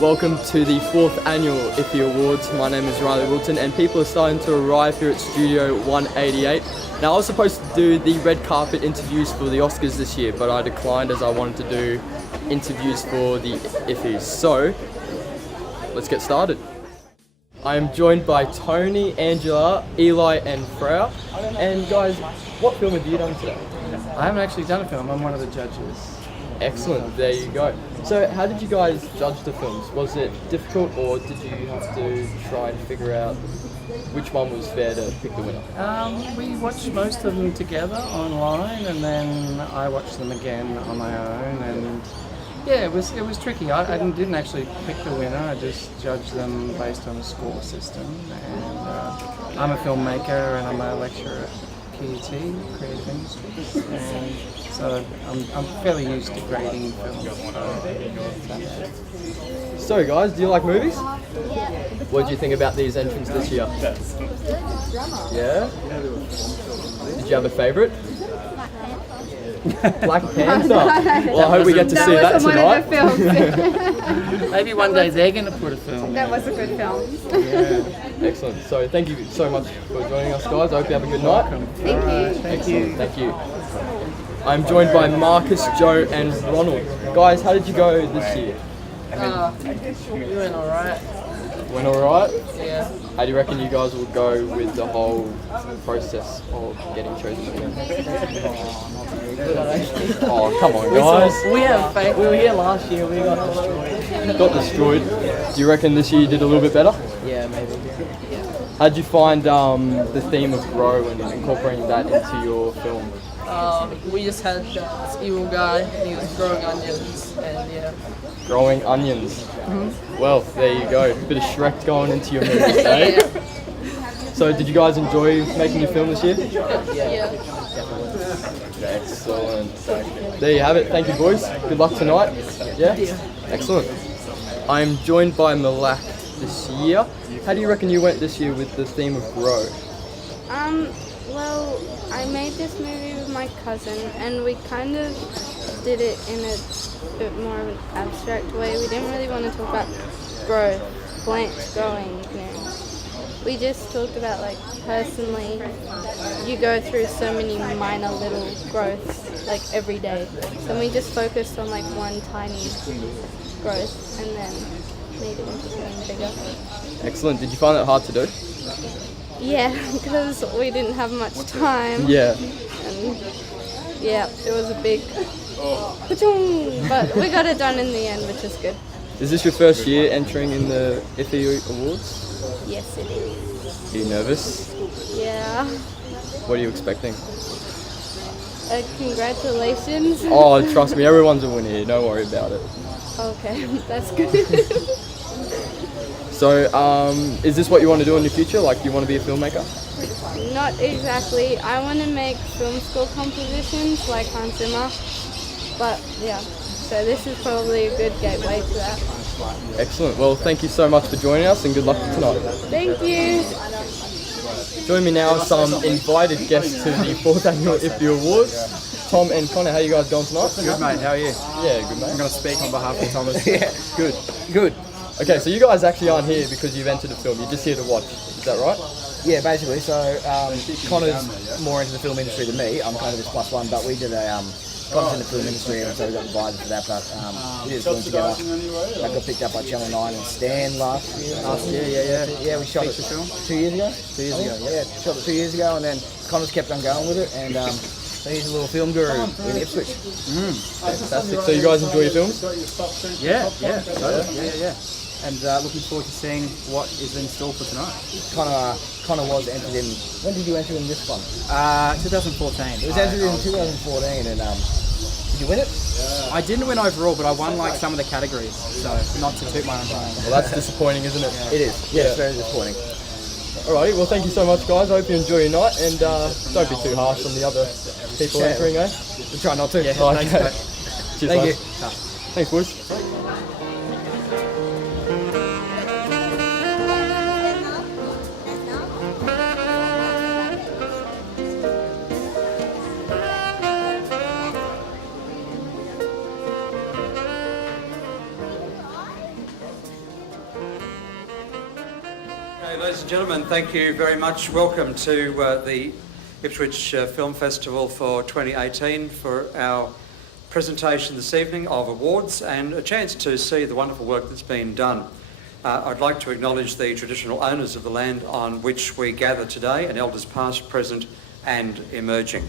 Welcome to the 4th annual IFFY Awards. My name is Riley Wilton and people are starting to arrive here at Studio 188. Now I was supposed to do the red carpet interviews for the Oscars this year, but I declined as I wanted to do interviews for the IFFYs. So, let's get started. I am joined by Tony, Angela, Eli and Freya. And guys, what film have you done today? I haven't actually done a film, I'm one of the judges. Excellent, there you go. So how did you guys judge the films? Was it difficult or did you have to try and figure out which one was fair to pick the winner? We watched most of them together online and then I watched them again on my own, and yeah, it was tricky. I didn't actually pick the winner, I just judged them based on a score system. And I'm a filmmaker and I'm a lecturer at QUT, Creative Industries, and so I'm fairly used to grading films. So guys, do you like movies? What do you think about these entrants this year? Yeah? Did you have a favourite? Black Panther. Well, I hope we get to see that tonight. Maybe one day they're going to put a film. That was a good film. Yeah. Excellent. So thank you so much for joining us, guys. I hope you have a good night. Thank you. Excellent. Thank you. I'm joined by Marcus, Joe, and Ronald. Guys, how did you go this year? We went alright. Went alright? Yeah. How do you reckon you guys will go with the whole process of getting chosen? Oh, come on, guys. We have faith. We were here last year. We got destroyed. Got destroyed. Do you reckon this year you did a little bit better? Yeah, maybe. How'd you find the theme of grow and incorporating that into your film? We just had this evil guy. He was growing onions, and yeah. Growing onions. Well, there you go. Bit of Shrek going into your movies, eh? So, did you guys enjoy making your film this year? Yeah. Excellent. There you have it. Thank you, boys. Good luck tonight. Yeah? Excellent. I'm joined by Malak this year. How do you reckon you went this year with the theme of grow? Well, I made this movie with my cousin and we kind of did it in a bit more of an abstract way. We didn't really want to talk about growth, plants growing, you know. We just talked about, like, personally, you go through so many minor little growths, like, every day. So we just focused on, like, one tiny growth and then made it into something bigger. Excellent. Did you find that hard to do? Yeah, because we didn't have much time. Yeah. And yeah, it was a big pa-chung, but we got it done in the end, which is good. Is this your first year entering in the IFFY Awards? Yes, it is. Are you nervous? Yeah. What are you expecting? Congratulations. Oh, trust me, everyone's a winner here. Don't worry about it. Okay, that's good. So, is this what you want to do in the future? Like, you want to be a filmmaker? Not exactly. I want to make film score compositions like Hans Zimmer, but yeah. So this is probably a good gateway to that. Excellent. Well, thank you so much for joining us and good luck for tonight. Thank you. Join me now some invited guests to the 4th annual IFFY Awards. Tom and Connor, how are you guys going tonight? Good, mate. How are you? Yeah, good, mate. I'm going to speak on behalf of Thomas. Yeah. Good. Good. Okay, so you guys actually aren't here because you've entered a film. You're just here to watch. Is that right? Yeah, basically. So Connor's more into the film industry than me. I'm kind of his plus one, but we did a Connor's in the film industry, and so we got invited for that. But we did a film together. That got picked up by Channel 9 and Stan last year. Yeah, we shot it 2 years ago. 2 years ago. Yeah, shot it 2 years ago, and then Connor's kept on going with it, and so he's a little film guru in Ipswich. Fantastic. So you guys enjoy your films? Yeah. And looking forward to seeing what is in store for tonight. Connor was entered in. When did you enter in this one? 2014. It was entered in 2014, and did you win it? I didn't win overall, but I won like some of the categories. So not to toot my own horn. Well, that's disappointing, isn't it? It is. Yeah, it's very disappointing. Alrighty, well thank you so much guys. I hope you enjoy your night and don't be too harsh on the other people entering, eh? We'll try not to. Yeah, Thanks, mate. Cheers, Thank you. Thanks, boys. Okay, ladies and gentlemen, thank you very much. Welcome to the Ipswich Film Festival for 2018 for our presentation this evening of awards and a chance to see the wonderful work that's been done. I'd like to acknowledge the traditional owners of the land on which we gather today, and elders past, present and emerging.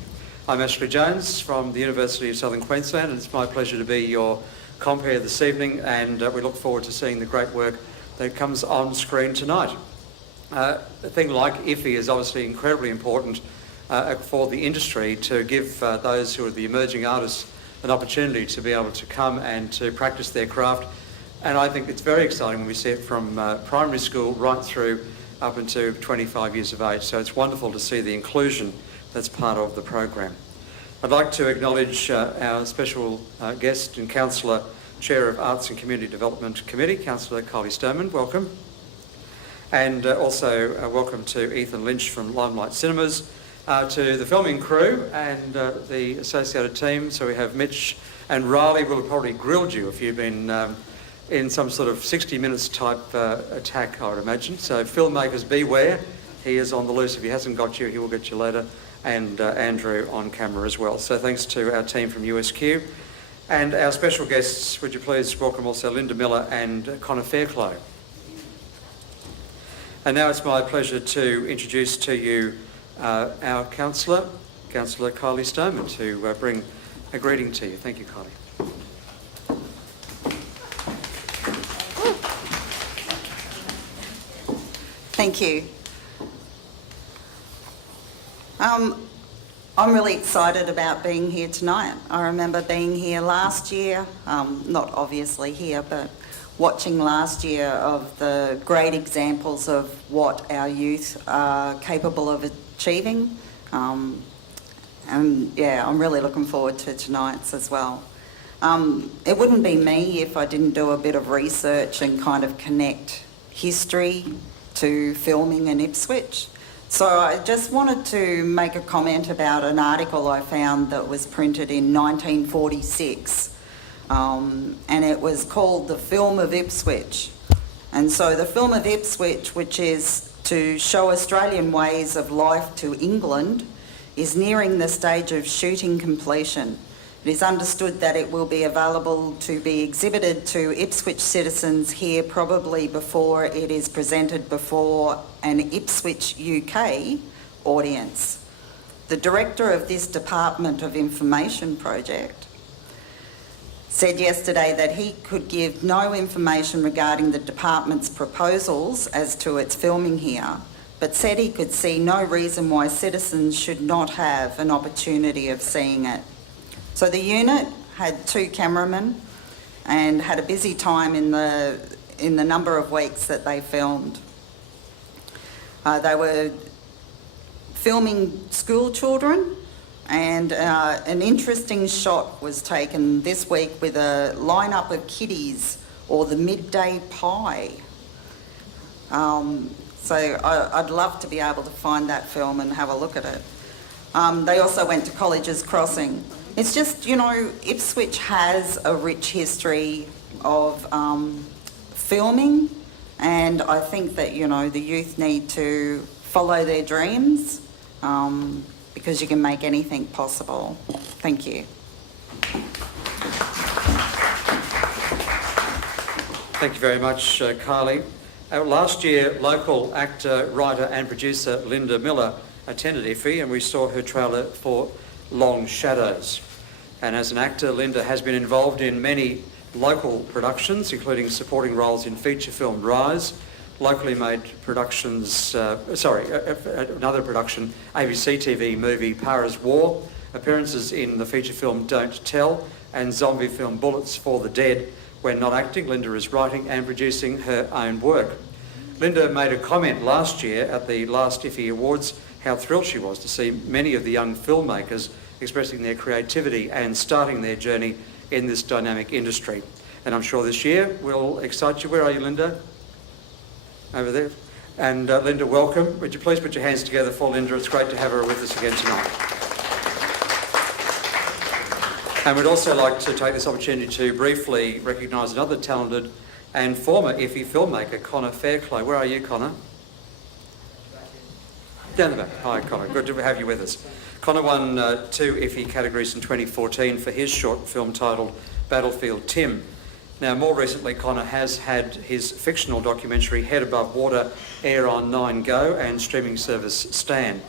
I'm Ashley Jones from the University of Southern Queensland, and it's my pleasure to be your compere this evening, and we look forward to seeing the great work that comes on screen tonight. A thing like IFFY is obviously incredibly important for the industry to give those who are the emerging artists an opportunity to be able to come and to practice their craft. And I think it's very exciting when we see it from primary school right through up into 25 years of age. So it's wonderful to see the inclusion that's part of the program. I'd like to acknowledge our special guest and counsellor, Chair of Arts and Community Development Committee, Councillor Kylie Stoneman. Welcome. And also welcome to Ethan Lynch from Limelight Cinemas, to the filming crew and the associated team. So we have Mitch and Riley will have probably grilled you if you've been in some sort of 60 minutes type attack, I would imagine. So filmmakers beware, he is on the loose. If he hasn't got you, he will get you later. And Andrew on camera as well. So thanks to our team from USQ. And our special guests, would you please welcome also Linda Miller and Connor Fairclough. And now it's my pleasure to introduce to you our counsellor, Councillor Kylie Stoneman, to bring a greeting to you. Thank you, Kylie. Thank you. I'm really excited about being here tonight. I remember being here last year, not obviously here, but watching last year of the great examples of what our youth are capable of achieving. And yeah, I'm really looking forward to tonight's as well. It wouldn't be me if I didn't do a bit of research and kind of connect history to filming in Ipswich. So I just wanted to make a comment about an article I found that was printed in 1946. And it was called the Film of Ipswich. And so the Film of Ipswich, which is to show Australian ways of life to England, is nearing the stage of shooting completion. It is understood that it will be available to be exhibited to Ipswich citizens here probably before it is presented before an Ipswich UK audience. The director of this Department of Information project said yesterday that he could give no information regarding the department's proposals as to its filming here, but said he could see no reason why citizens should not have an opportunity of seeing it. So the unit had 2 cameramen and had a busy time in the number of weeks that they filmed. They were filming school children, and an interesting shot was taken this week with a lineup of kiddies, or the midday pie. So I'd love to be able to find that film and have a look at it. They also went to Colleges Crossing. It's just, you know, Ipswich has a rich history of filming, and I think that, you know, the youth need to follow their dreams because you can make anything possible. Thank you. Thank you very much, Kylie. Last year, local actor, writer and producer Linda Miller attended IFFY, and we saw her trailer for Long Shadows. And as an actor, Linda has been involved in many local productions, including supporting roles in feature film Rise, locally made productions, another production, ABC TV movie Para's War, appearances in the feature film Don't Tell, and zombie film Bullets for the Dead. When not acting, Linda is writing and producing her own work. Linda made a comment last year at the last IFFY Awards how thrilled she was to see many of the young filmmakers expressing their creativity and starting their journey in this dynamic industry. And I'm sure this year will excite you. Where are you, Linda? Over there. And Linda, welcome. Would you please put your hands together for Linda? It's great to have her with us again tonight. And we'd also like to take this opportunity to briefly recognise another talented and former IFFY filmmaker, Connor Fairclough. Where are you, Connor? Down the back. Hi, Connor. Good to have you with us. Connor won 2 IFFY categories in 2014 for his short film titled Battlefield Tim. Now, more recently, Connor has had his fictional documentary Head Above Water air on 9 Go and streaming service Stan,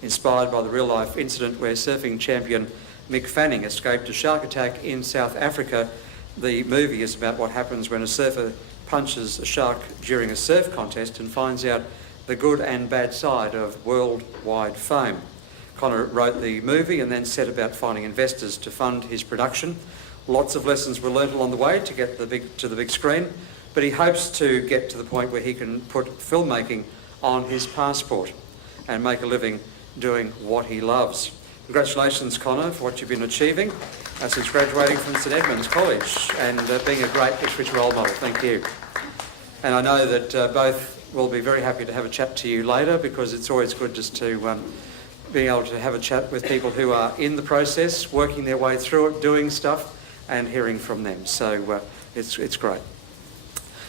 inspired by the real-life incident where surfing champion Mick Fanning escaped a shark attack in South Africa. The movie is about what happens when a surfer punches a shark during a surf contest and finds out the good and bad side of worldwide fame. Connor wrote the movie and then set about finding investors to fund his production. Lots of lessons were learnt along the way to get to the big screen, but he hopes to get to the point where he can put filmmaking on his passport and make a living doing what he loves. Congratulations, Connor, for what you've been achieving since graduating from St Edmunds College and being a great Ipswich role model. Thank you. And I know that both will be very happy to have a chat to you later, because it's always good just to be able to have a chat with people who are in the process, working their way through it, doing stuff, and hearing from them. So it's great.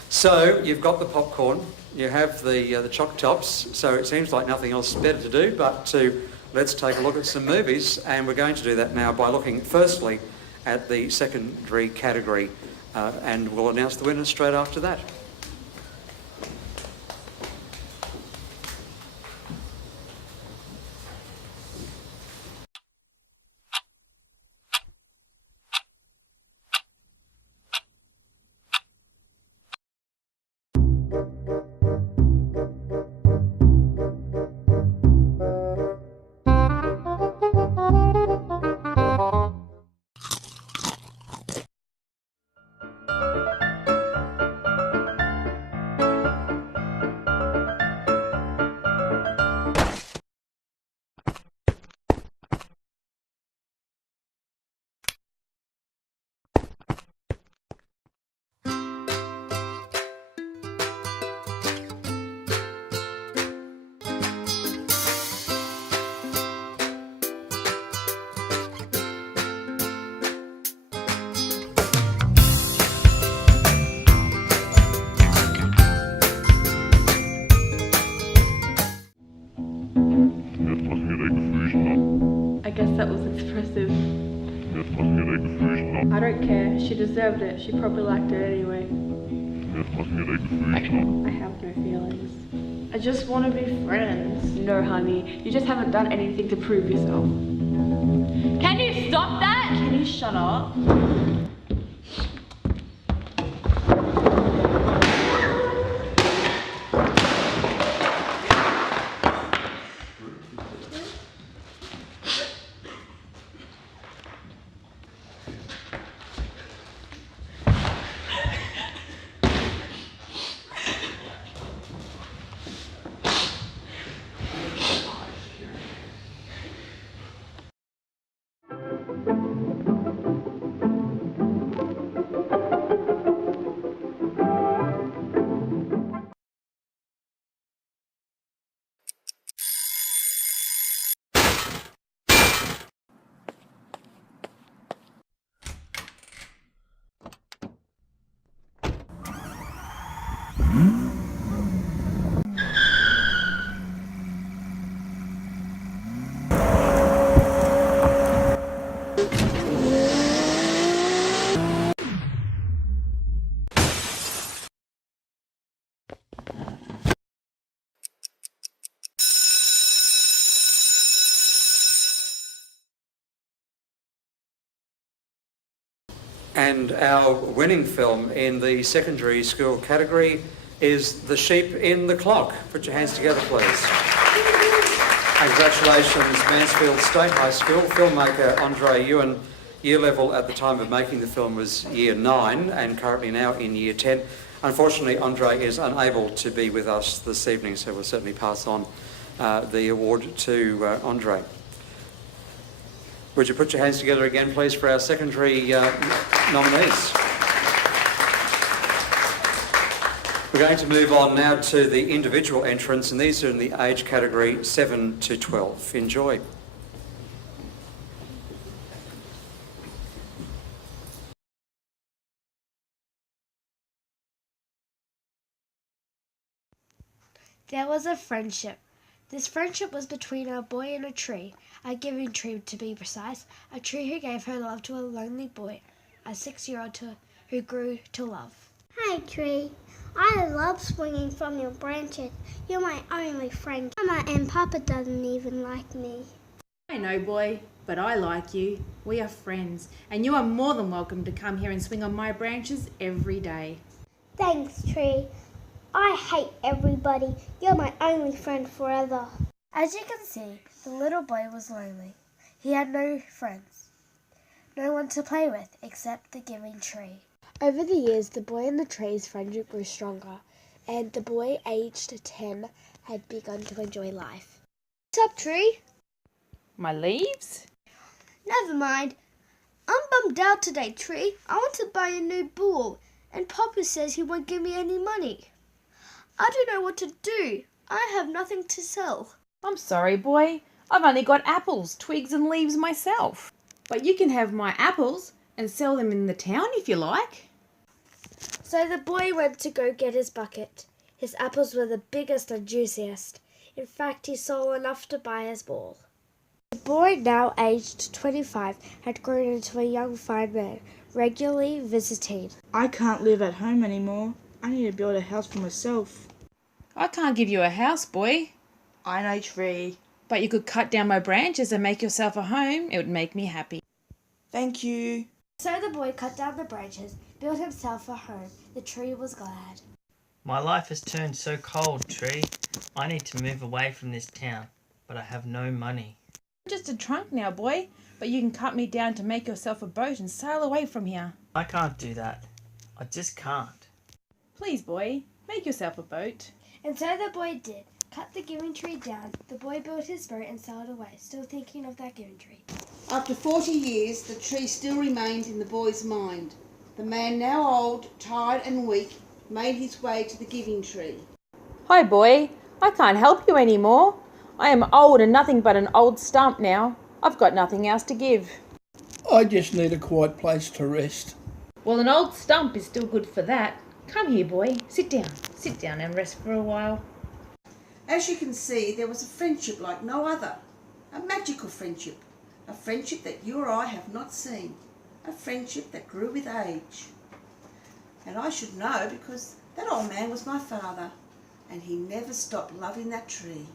So you've got the popcorn, you have the choc tops, so it seems like nothing else is better to do but to let's take a look at some movies, and we're going to do that now by looking firstly at the secondary category, and we'll announce the winners straight after that. I guess that was expressive. I don't care. She deserved it. She probably liked it anyway. I have no feelings. I just want to be friends. No, honey. You just haven't done anything to prove yourself. Can you stop that? Can you shut up? And our winning film in the secondary school category is The Sheep in the Clock. Put your hands together, please. Congratulations, Mansfield State High School. Filmmaker Andre Ewan, year level at the time of making the film was year 9 and currently now in year 10. Unfortunately, Andre is unable to be with us this evening, so we'll certainly pass on the award to Andre. Would you put your hands together again, please, for our secondary nominees? We're going to move on now to the individual entrants, and these are in the age category 7 to 12. Enjoy. There was a friendship This friendship was between a boy and a tree, a giving tree to be precise, a tree who gave her love to a lonely boy, a 6-year-old who grew to love. Hi tree, I love swinging from your branches. You're my only friend. Mama and Papa doesn't even like me. I know, boy, but I like you. We are friends, and you are more than welcome to come here and swing on my branches every day. Thanks tree. I hate everybody. You're my only friend forever. As you can see, the little boy was lonely. He had no friends, no one to play with except the giving tree. Over the years, the boy and the tree's friendship grew stronger, and the boy, aged 10, had begun to enjoy life. What's up, tree? My leaves? Never mind. I'm bummed out today, tree. I want to buy a new ball, and Papa says he won't give me any money. I don't know what to do. I have nothing to sell. I'm sorry, boy. I've only got apples, twigs and leaves myself. But you can have my apples and sell them in the town if you like. So the boy went to go get his bucket. His apples were the biggest and juiciest. In fact, he sold enough to buy his ball. The boy, now aged 25, had grown into a young fine man, regularly visiting. I can't live at home anymore. I need to build a house for myself. I can't give you a house, boy. I know, tree. But you could cut down my branches and make yourself a home. It would make me happy. Thank you. So the boy cut down the branches, built himself a home. The tree was glad. My life has turned so cold, tree. I need to move away from this town, but I have no money. I'm just a trunk now, boy, but you can cut me down to make yourself a boat and sail away from here. I can't do that. I just can't. Please, boy, make yourself a boat. And so the boy did. Cut the giving tree down. The boy built his boat and sailed away, still thinking of that giving tree. After 40 years, the tree still remained in the boy's mind. The man, now old, tired and weak, made his way to the giving tree. Hi, boy. I can't help you anymore. I am old and nothing but an old stump now. I've got nothing else to give. I just need a quiet place to rest. Well, an old stump is still good for that. Come here, boy. Sit down. Sit down and rest for a while. As you can see, there was a friendship like no other. A magical friendship. A friendship that you or I have not seen. A friendship that grew with age. And I should know because that old man was my father. And he never stopped loving that tree.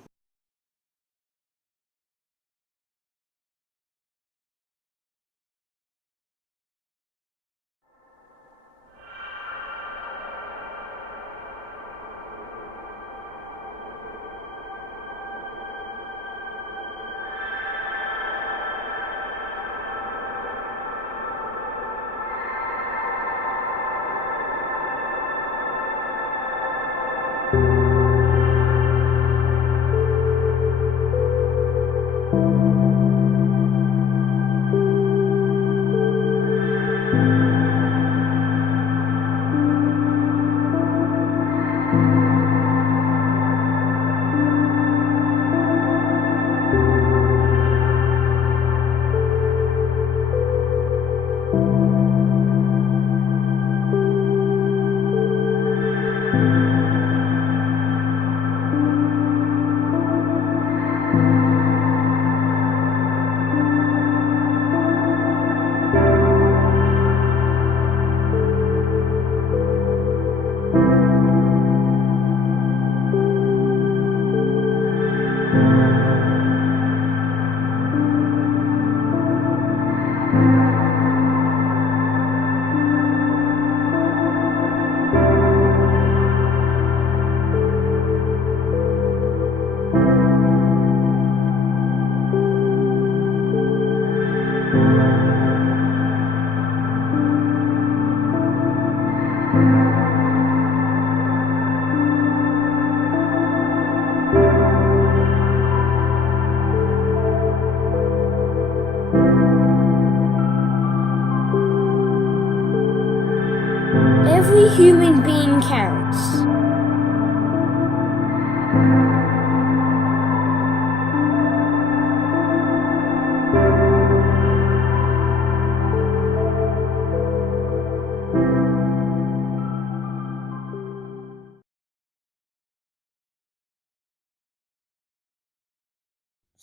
Every human being counts.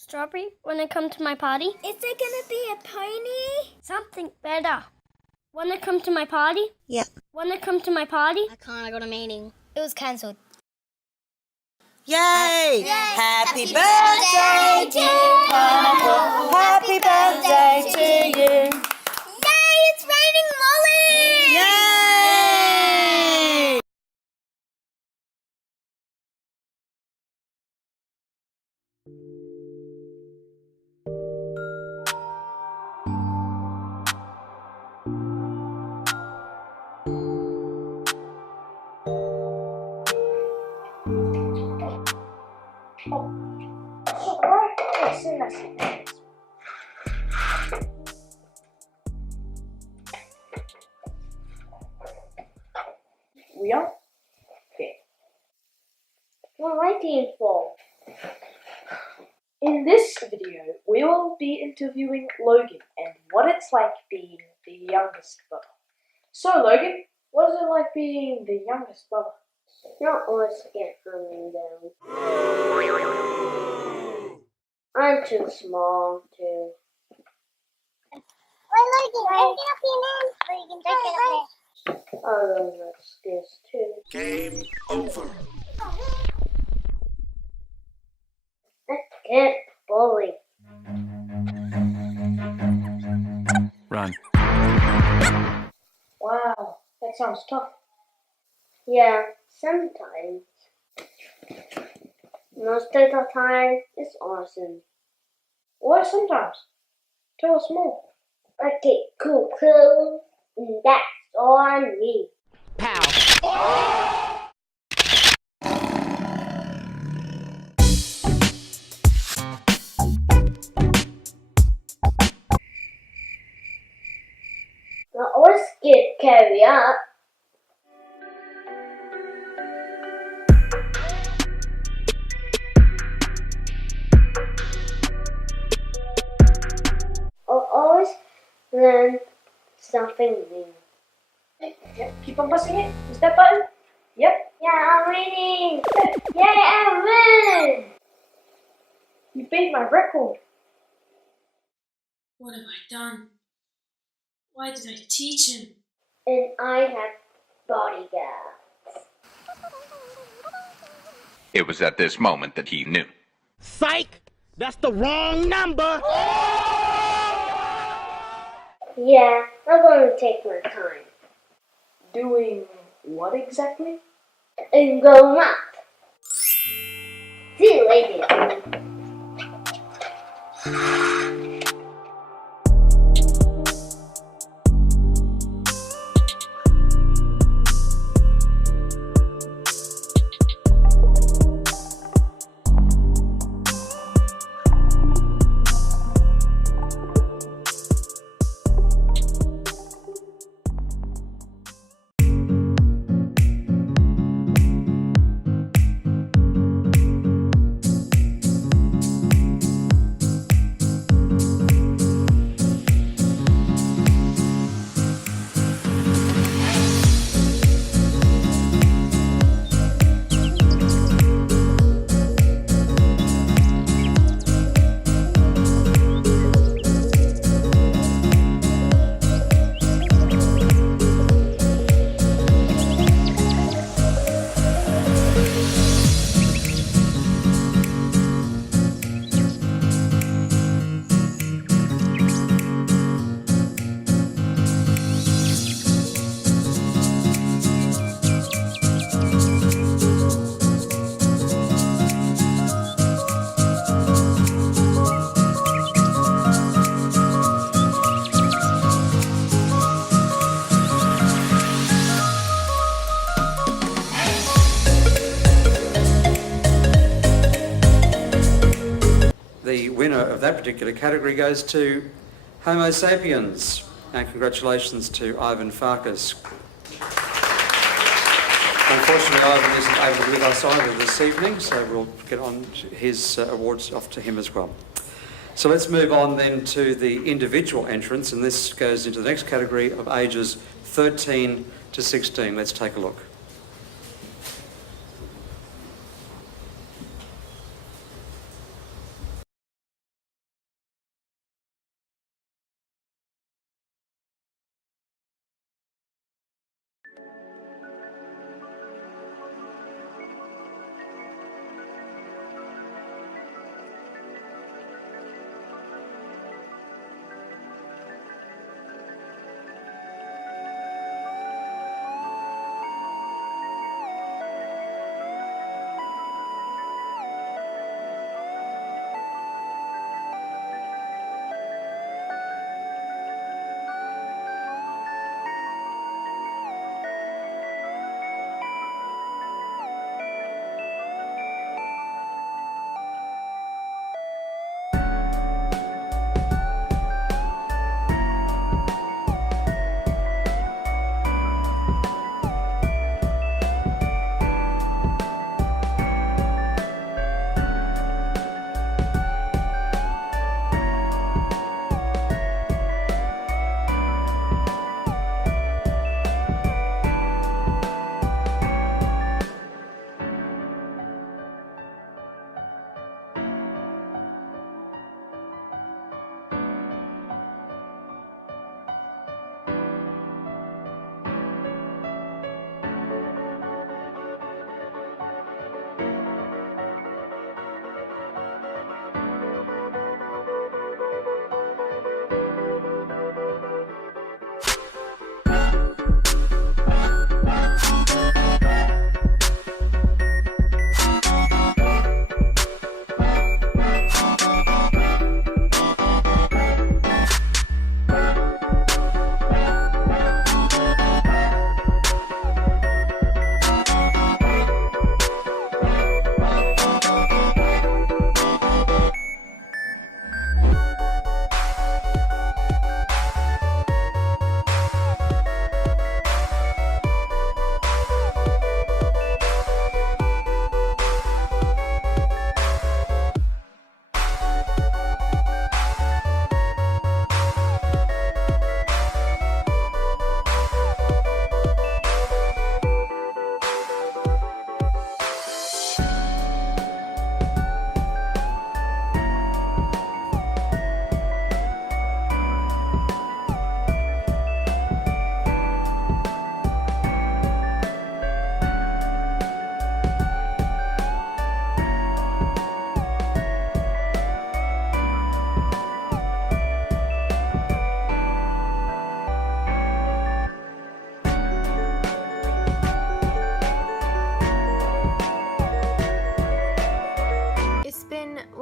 Strawberry, wanna come to my party? Is there gonna be a pony? Something better. Wanna come to my party? Yeah. Wanna come to my party? I can't, I got a meeting. It was cancelled. Yay! Happy birthday, dear Pineapple. Happy birthday to you. Yay, it's raining lollies! Yay! We are fit. What am I being for? In this video, we will be interviewing Logan and what it's like being the youngest brother. So, Logan, what is it like being the youngest brother? Not always get hung down. I'm too small to. Wait, Logan, don't get up here, man. Logan, don't get up there. Oh, those are scares too. Game over. I can't bully. Run. Wow, that sounds tough. Yeah, sometimes. Most of the time, it's awesome. Why sometimes? Tell us more. Okay, cool. And that's all I need. Pow. I always get carry up. I'll always learn something new. Yep, keep on pressing it. Is that button? Yep. Yeah, I'm winning! Yay, I win! You beat my record. What have I done? Why did I teach him? And I have bodyguards. It was at this moment that he knew. Psych! That's the wrong number! Yeah, I'm going to take my time. Doing what exactly? And go up. See you later. The winner of that particular category goes to Homo sapiens, and congratulations to Ivan Farkas. Unfortunately, Ivan isn't able to be with us either this evening, so we'll get on to his awards off to him as well. So let's move on then to the individual entrants, and this goes into the next category of ages 13 to 16. Let's take a look.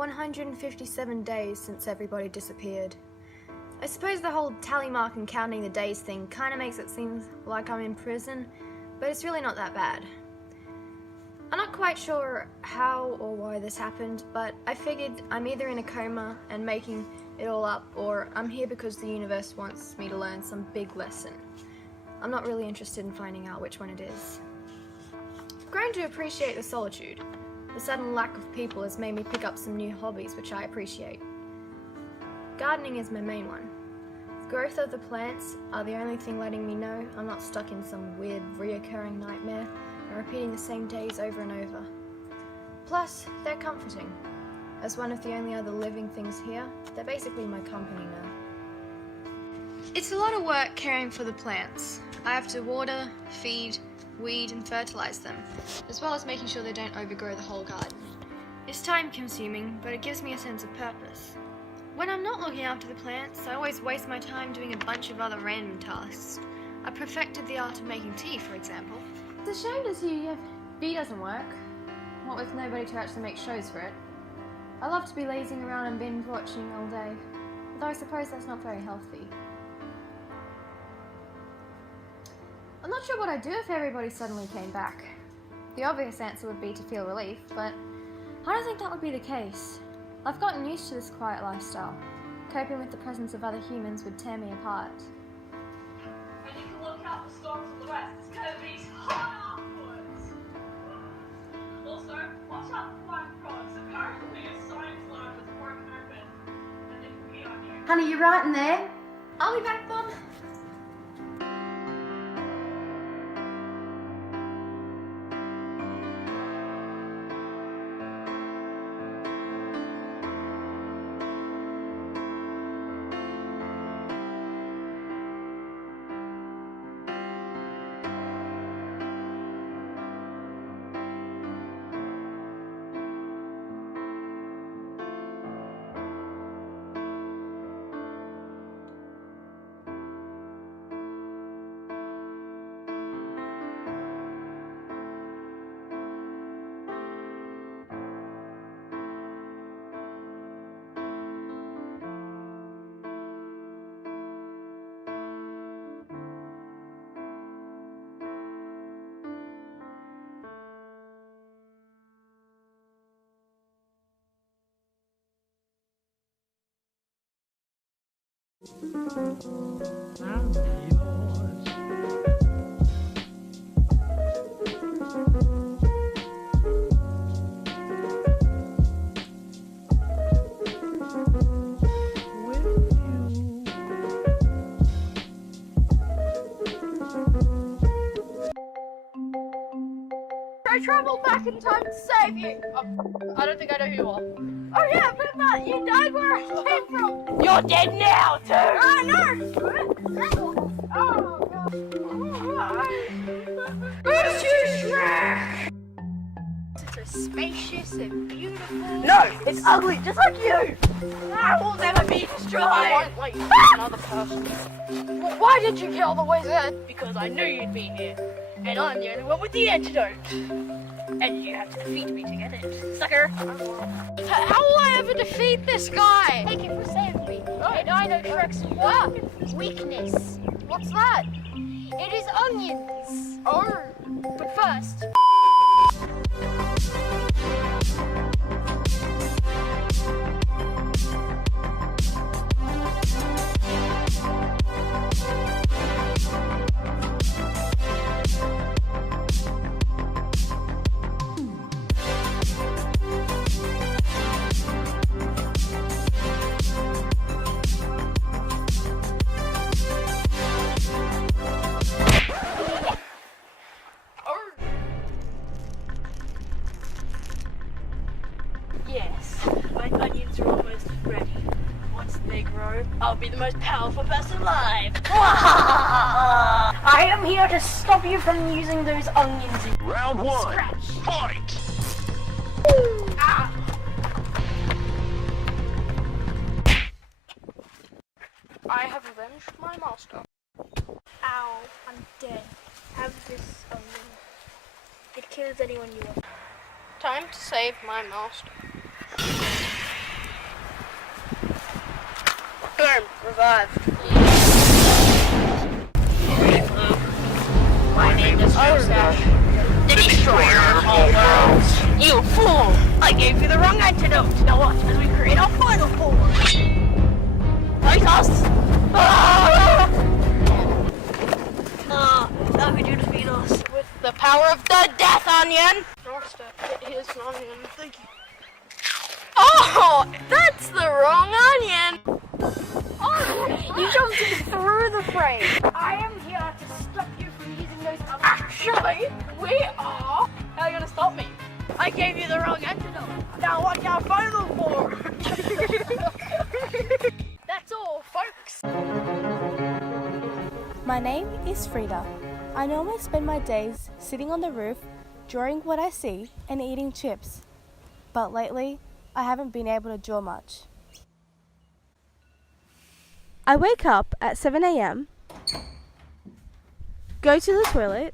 157 days since everybody disappeared. I suppose the whole tally mark and counting the days thing kind of makes it seem like I'm in prison, but it's really not that bad. I'm not quite sure how or why this happened, but I figured I'm either in a coma and making it all up, or I'm here because the universe wants me to learn some big lesson. I'm not really interested in finding out which one it is. I've grown to appreciate the solitude. The sudden lack of people has made me pick up some new hobbies which I appreciate. Gardening is my main one. The growth of the plants are the only thing letting me know I'm not stuck in some weird reoccurring nightmare and repeating the same days over and over. Plus, they're comforting. As one of the only other living things here, they're basically my company now. It's a lot of work caring for the plants. I have to water, feed, weed and fertilize them, as well as making sure they don't overgrow the whole garden. It's time consuming, but it gives me a sense of purpose. When I'm not looking after the plants, I always waste my time doing a bunch of other random tasks. I perfected the art of making tea, for example. It's a shame to see UFFY doesn't work, what with nobody to actually make shows for it. I love to be lazing around and binge watching all day, although I suppose that's not very healthy. I'm not sure what I'd do if everybody suddenly came back. The obvious answer would be to feel relief, but I don't think that would be the case. I've gotten used to this quiet lifestyle. Coping with the presence of other humans would tear me apart. And you can look out the storm from the west. It's gonna be hot afterwards. Also, watch out for flying frogs. Apparently a science lab is broken open and they can be on you. Honey, you right in there? I'll be back, Mum. I travelled back in time to save you. I don't think I know who you are. Oh yeah, but Matt, you died where I came from. You're dead now, too. I know. Oh god. Who's you, Shrek? It's so spacious and beautiful. No, it's ugly, just like you. I will never be destroyed. I won't like another person. Well, why did you kill the wizard? Because I knew you'd be here. And I'm the only one with the antidote. And you have to defeat me to get it, sucker. How will I ever defeat this guy? Thank you for saving me. And I know Shrek's one weakness. What's that? It is onions. Oh, but first... Yes, my onions are almost ready. Once they grow, I'll be the most powerful person alive. I am here to stop you from using those onions in Round one. scratch. Fight! Ah. I have avenged my master. Ow, I'm dead. Have this onion. It kills anyone you want. Time to save my master. Boom, revived. My name is Joseph, the destroyer of all worlds. You fool! I gave you the wrong antidote. Now watch as we create our final form. Fight us! How could you defeat us? With the power of the Death Onion! Here's an onion, thank you. Oh! That's the wrong onion! Oh! You jumped through the frame! I am here to stop you from using those other... Actually, we are! How are you gonna stop me? I gave you the wrong antidote! Now watch our final form! That's all, folks! My name is Frida. I normally spend my days sitting on the roof, drawing what I see and eating chips. But lately, I haven't been able to draw much. I wake up at 7 a.m, go to the toilet,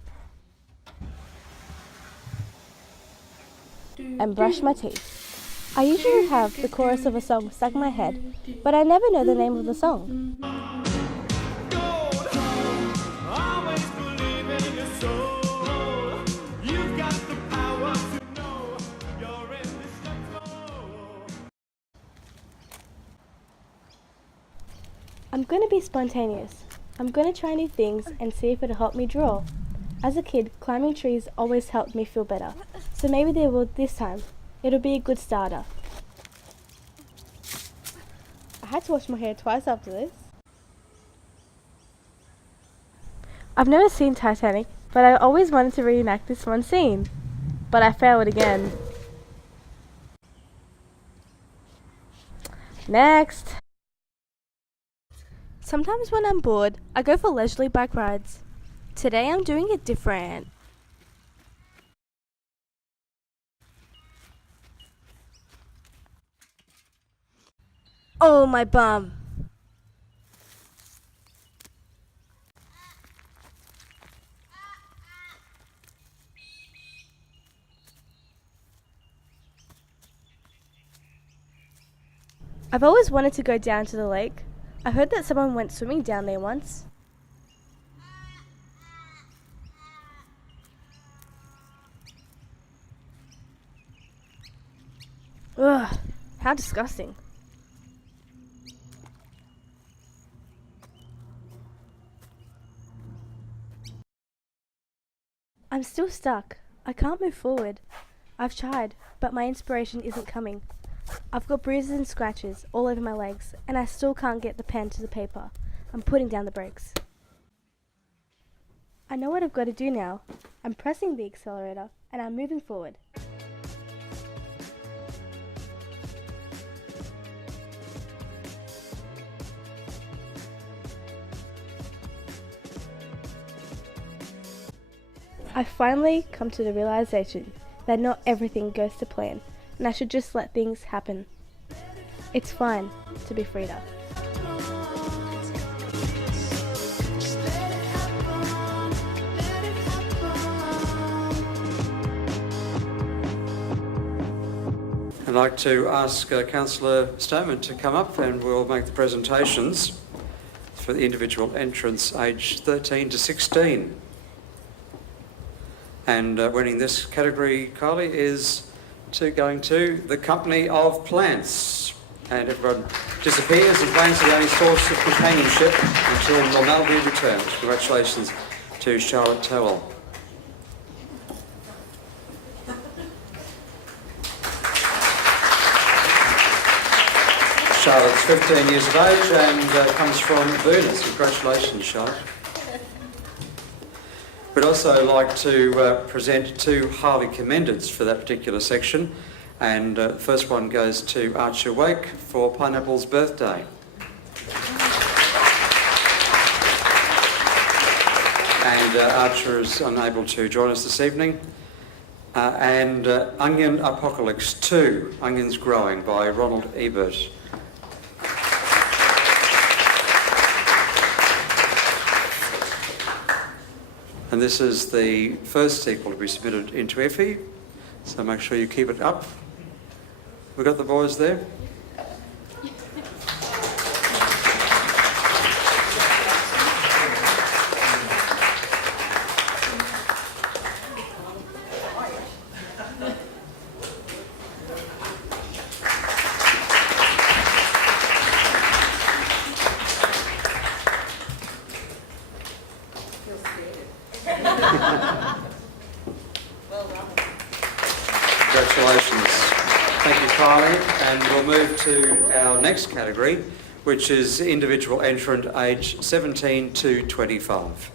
and brush my teeth. I usually have the chorus of a song stuck in my head, but I never know the name of the song. I'm going to be spontaneous. I'm going to try new things and see if it'll help me draw. As a kid, climbing trees always helped me feel better, so maybe they will this time. It'll be a good starter. I had to wash my hair twice after this. I've never seen Titanic, but I always wanted to reenact this one scene. But I failed again. Next! Sometimes when I'm bored, I go for leisurely bike rides. Today I'm doing it different. Oh, my bum! I've always wanted to go down to the lake. I heard that someone went swimming down there once. Ugh, how disgusting. I'm still stuck. I can't move forward. I've tried, but my inspiration isn't coming. I've got bruises and scratches all over my legs, and I still can't get the pen to the paper. I'm putting down the brakes. I know what I've got to do now. I'm pressing the accelerator, and I'm moving forward. I've finally come to the realization that not everything goes to plan, and I should just let things happen. It's fine to be Frida. I'd like to ask Councillor Stoneman to come up and we'll make the presentations for the individual entrants aged 13 to 16. And winning this category, Kylie, is going to the Company of Plants. And everyone disappears and plants are the only source of companionship until normality returns. Congratulations to Charlotte Towell. Charlotte's 15 years of age and comes from Booners. Congratulations, Charlotte. We'd also like to present two highly commendeds for that particular section, and the first one goes to Archer Wake for Pineapple's birthday. And Archer is unable to join us this evening. And Onion Apocalypse 2, Onions Growing by Ronald Ebert. And this is the first sequel to be submitted into IFFY, so make sure you keep it up. We've got the boys there. and we'll move to our next category, which is individual entrant age 17 to 25.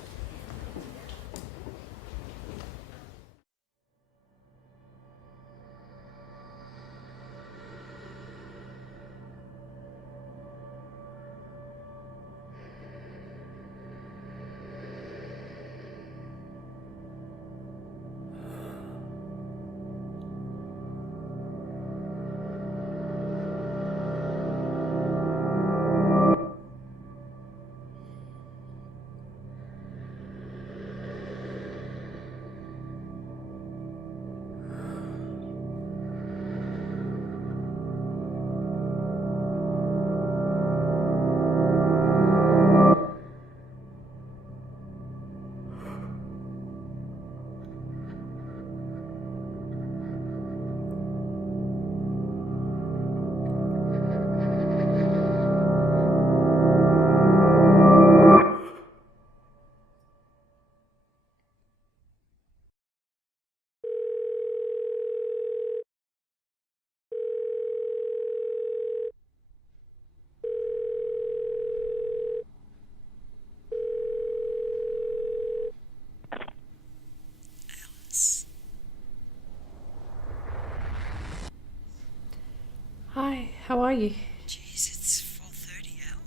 Hi, how are you? Jeez, it's 4:30, Al.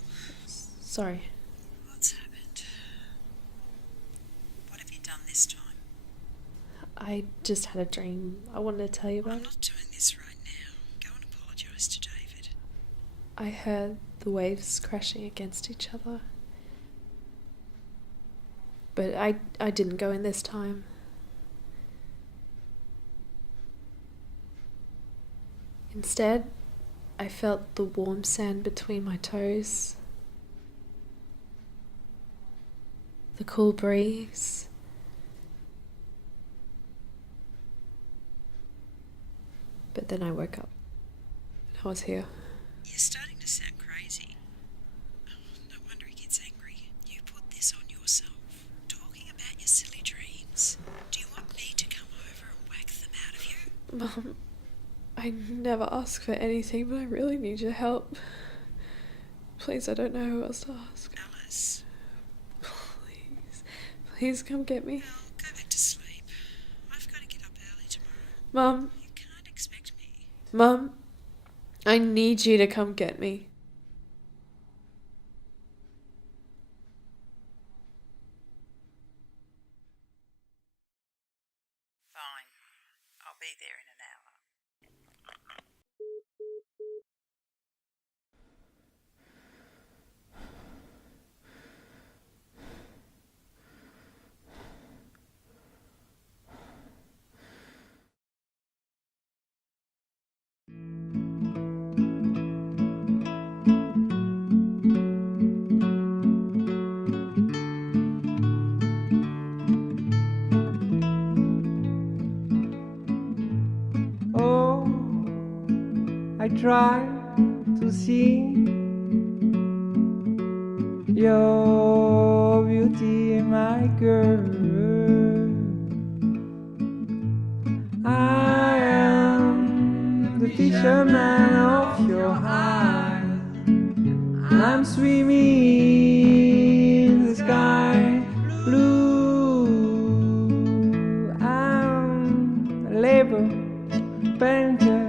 Sorry. What's happened? What have you done this time? I just had a dream. I wanted to tell you about I'm not doing this right now. Go and apologise to David. I heard the waves crashing against each other. But I didn't go in this time. Instead, I felt the warm sand between my toes, the cool breeze, but then I woke up and I was here. You're starting to sound crazy. No wonder he gets angry. You put this on yourself, talking about your silly dreams. Do you want me to come over and whack them out of you? Mum, I never ask for anything, but I really need your help. Please, I don't know who else to ask. Alice. Please come get me. Well, go back to sleep. I've got to get up early tomorrow. Mum. You can't expect me. Mum, I need you to come get me. Fine. I'll be there in an hour. Oh, I try to see your beauty, my girl. I am the fisherman of your eyes. I'm swimming in the sky blue. I'm a labor painter,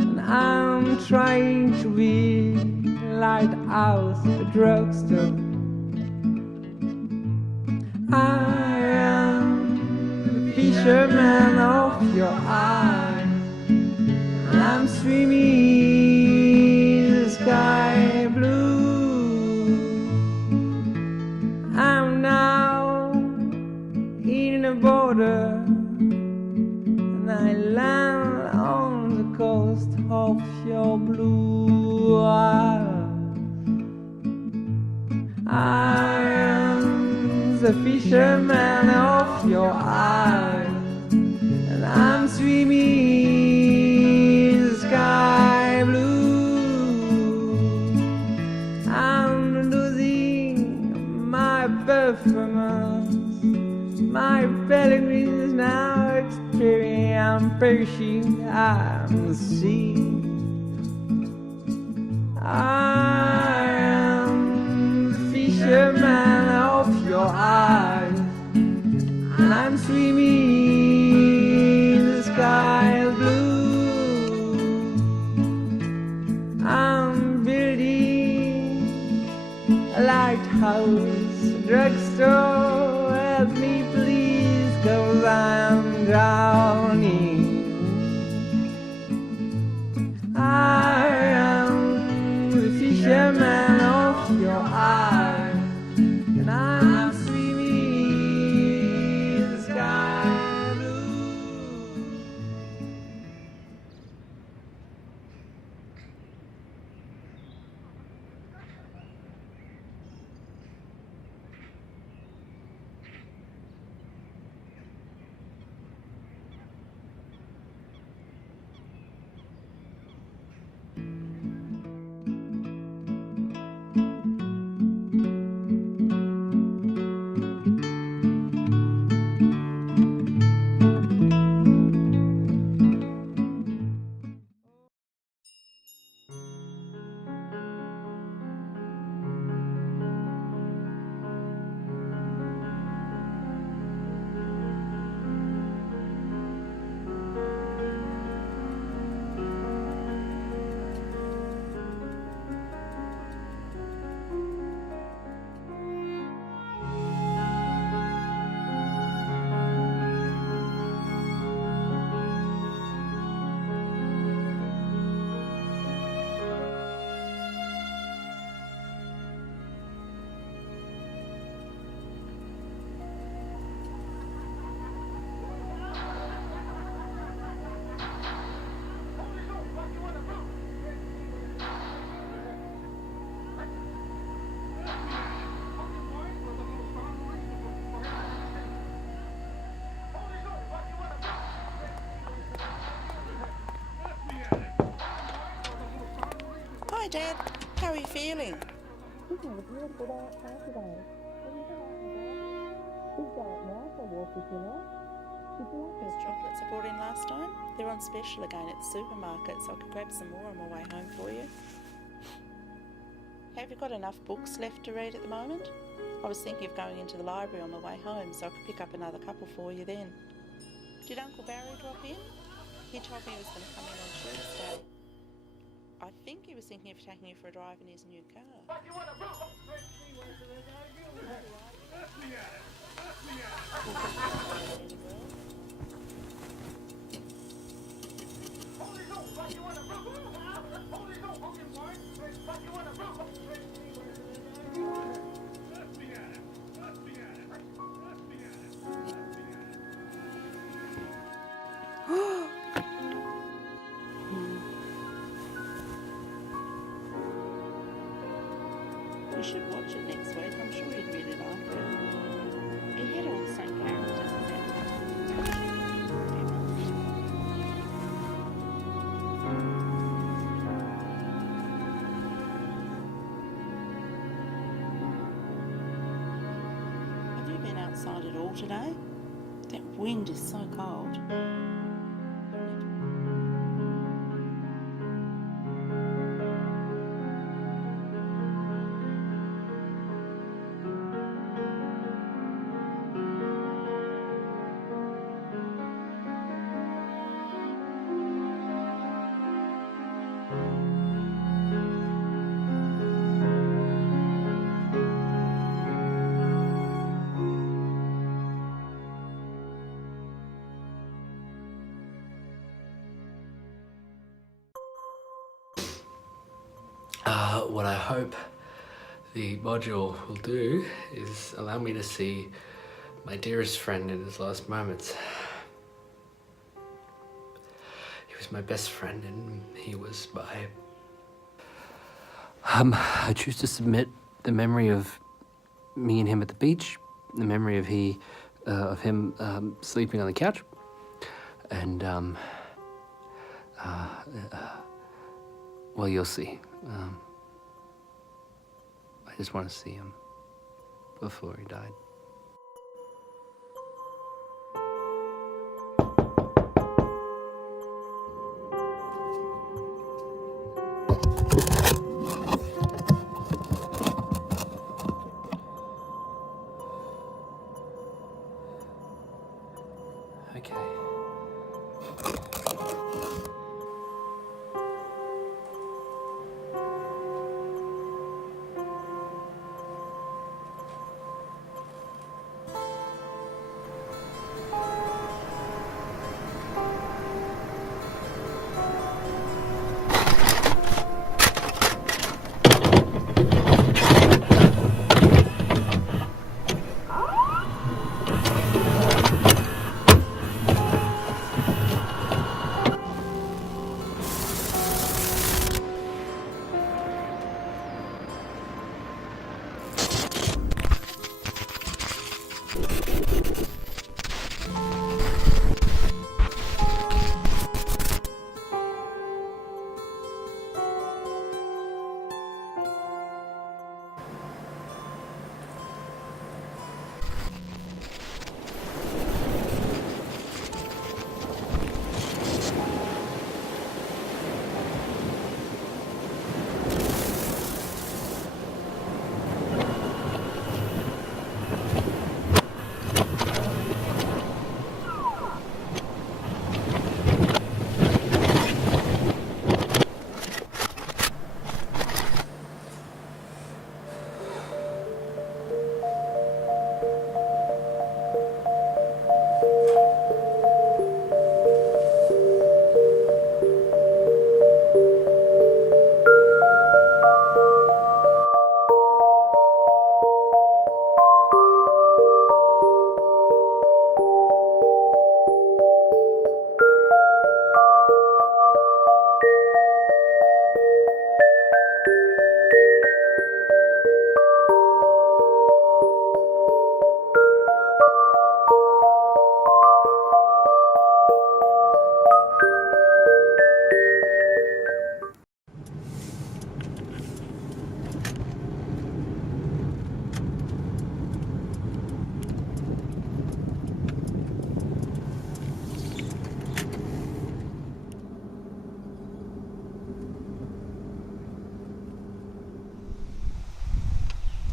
and I'm trying to be a lighthouse, a drugstore. I am the fisherman of your eyes, and I'm swimming in the sky blue. I'm now in a border, and I land on the coast of your blue eyes. I am the fisherman of your eyes, and I'm swimming in the sky blue. I'm losing my performance, my peregrine is now experiencing. I'm perishing. I'm the sea. I am the fisherman of your eyes, and I'm swimming in the sky of blue. I'm building a lighthouse, a drugstore. Help me please, 'cause I'm drowning. I am the fisherman of your eyes, and I'm swimming in the sky blue. Hi Dad, how are you feeling? Isn't it a beautiful day outside today? Will you come out and go? We'll go out now for a walk with you now. Would you like Those chocolates I brought in last time, they're on special again at the supermarket, so I could grab some more on my way home for you. Have you got enough books left to read at the moment? I was thinking of going into the library on my way home, so I could pick up another couple for you then. Did Uncle Barry drop in? He told me he was going to come in on Tuesday. I think he was thinking of taking you for a drive in his new car. You should watch it next week. I'm sure you'd really like it. It had all the same characters as that. Have you been outside at all today? That wind is so cold. What I hope the module will do is allow me to see my dearest friend in his last moments. He was my best friend and he was my... I choose to submit the memory of me and him at the beach, the memory of him sleeping on the couch, and well, you'll see. I just want to see him before he died.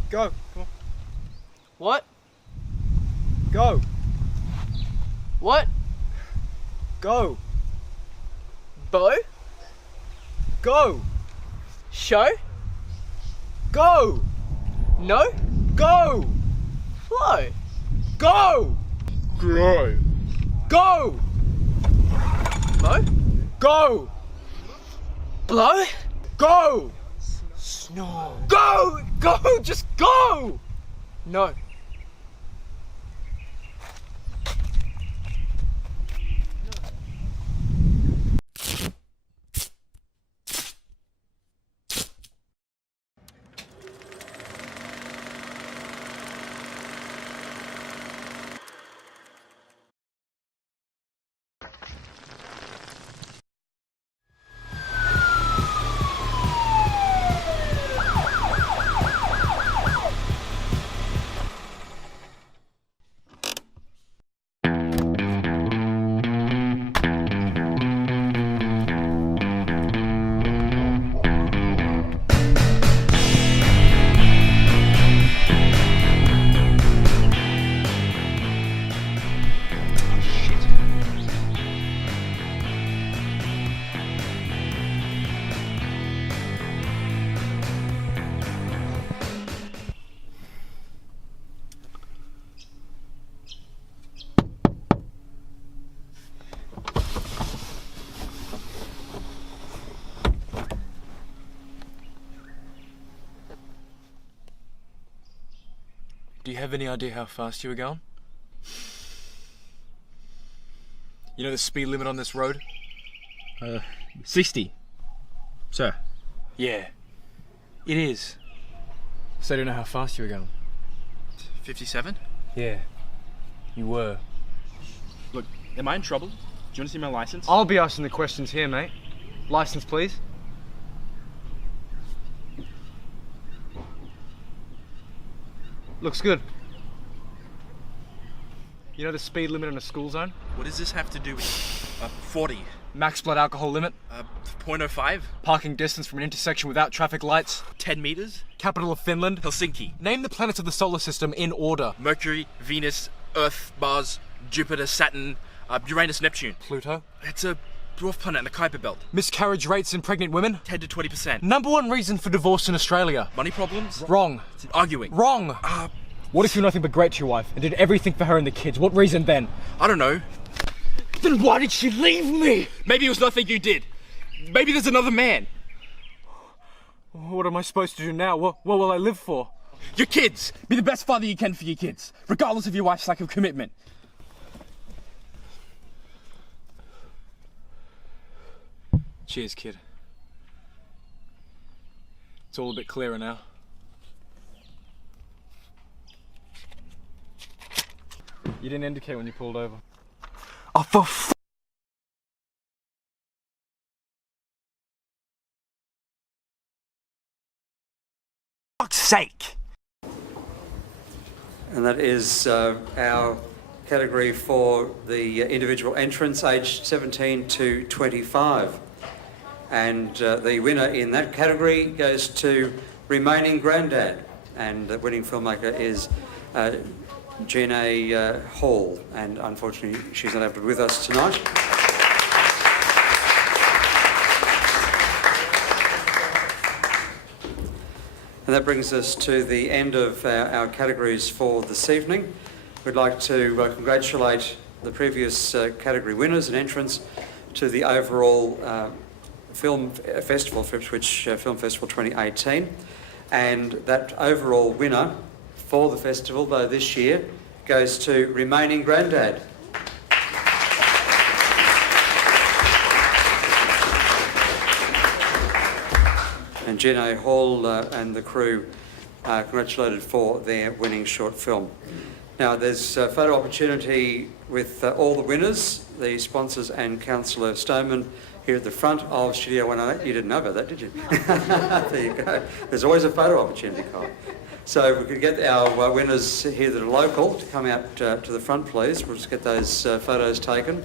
Go. Come on. What? Go. What? Go. Bow? Go. Show? Go. No? Go. Flow? Go. Grow. Go. Bow? Go. Blow? Go. Snow. Go. Go. Just go. No. Do you have any idea how fast you were going? You know the speed limit on this road? 60. Sir. Yeah. It is. So I don't know how fast you were going. 57? Yeah. You were. Look, am I in trouble? Do you want to see my license? I'll be asking the questions here, mate. License, please. Looks good. You know the speed limit in a school zone? What does this have to do with 40? Max blood alcohol limit? 0.05? Parking distance from an intersection without traffic lights? 10 meters? Capital of Finland? Helsinki. Name the planets of the solar system in order. Mercury, Venus, Earth, Mars, Jupiter, Saturn, Uranus, Neptune. Pluto? It's a dwarf planet in the Kuiper Belt. Miscarriage rates in pregnant women? 10 to 20%. Number one reason for divorce in Australia? Money problems? Wrong. Arguing. Wrong. What if you're nothing but great to your wife and did everything for her and the kids? What reason then? I don't know. Then why did she leave me? Maybe it was nothing you did. Maybe there's another man. What am I supposed to do now? What will I live for? Your kids. Be the best father you can for your kids, regardless of your wife's lack of commitment. Cheers, kid. It's all a bit clearer now. You didn't indicate when you pulled over. Oh, for fuck's sake! And that is our category for the individual entrants aged 17 to 25. And the winner in that category goes to Remaining Grandad. And the winning filmmaker is Jenna Hall. And unfortunately, she's not able to be with us tonight. And that brings us to the end of our categories for this evening. We'd like to congratulate the previous category winners and entrants to the overall film festival for Ipswich Film Festival 2018. And that overall winner for the festival, though, this year goes to Remaining Grandad. And Jenna Hall and the crew are congratulated for their winning short film. Now there's a photo opportunity with all the winners, the sponsors and Councillor Stoneman here at the front of Studio 108. You didn't know about that, did you? There you go. There's always a photo opportunity, Kyle. So if we could get our winners here that are local to come out to the front, please. We'll just get those photos taken.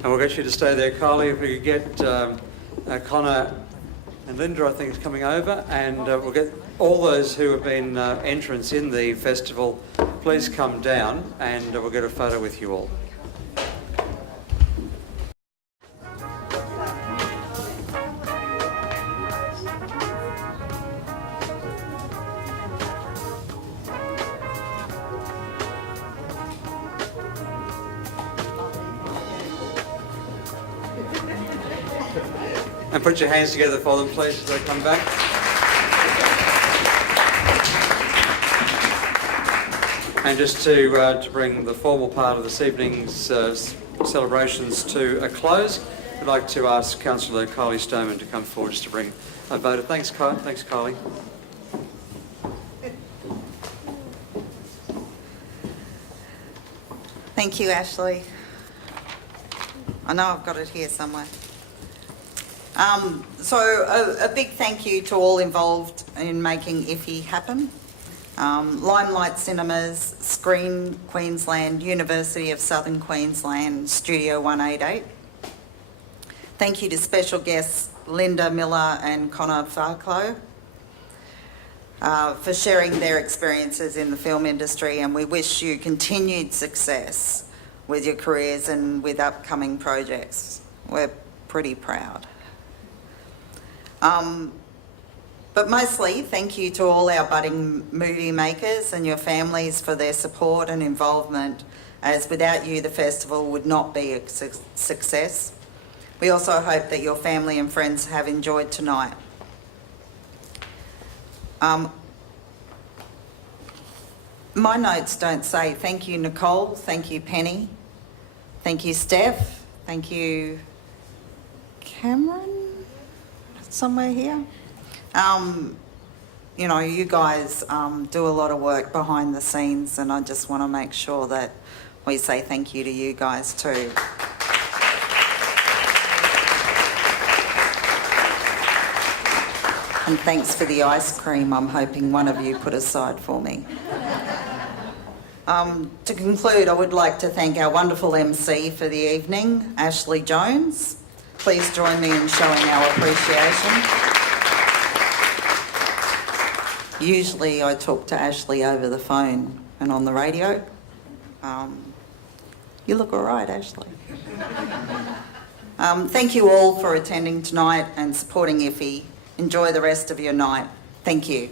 And we'll get you to stay there, Kylie. If we could get Connor and Linda, I think, is coming over, and we'll get all those who have been entrants in the festival, please come down, and we'll get a photo with you all. And put your hands together for them, please, as they come back. And just to bring the formal part of this evening's celebrations to a close, I'd like to ask Councillor Kylie Stoneman to come forward just to bring a vote. Thanks, Kylie. Thanks, Kylie. Thank you, Ashley. I know I've got it here somewhere. So a big thank you to all involved in making IFFY happen. Limelight Cinemas, Screen Queensland, University of Southern Queensland, Studio 188. Thank you to special guests Linda Miller and Connor Farclough for sharing their experiences in the film industry, and we wish you continued success with your careers and with upcoming projects. We're pretty proud. But mostly, thank you to all our budding movie makers and your families for their support and involvement, as without you the festival would not be a success. We also hope that your family and friends have enjoyed tonight. My notes don't say thank you, Nicole, thank you, Penny, thank you, Steph, thank you, Cameron, somewhere here. You know, you guys do a lot of work behind the scenes, and I just want to make sure that we say thank you to you guys too. And thanks for the ice cream I'm hoping one of you put aside for me. To conclude, I would like to thank our wonderful MC for the evening, Ashley Jones. Please join me in showing our appreciation. Usually I talk to Ashley over the phone and on the radio. You look all right, Ashley. Thank you all for attending tonight and supporting IFFY. Enjoy the rest of your night. Thank you.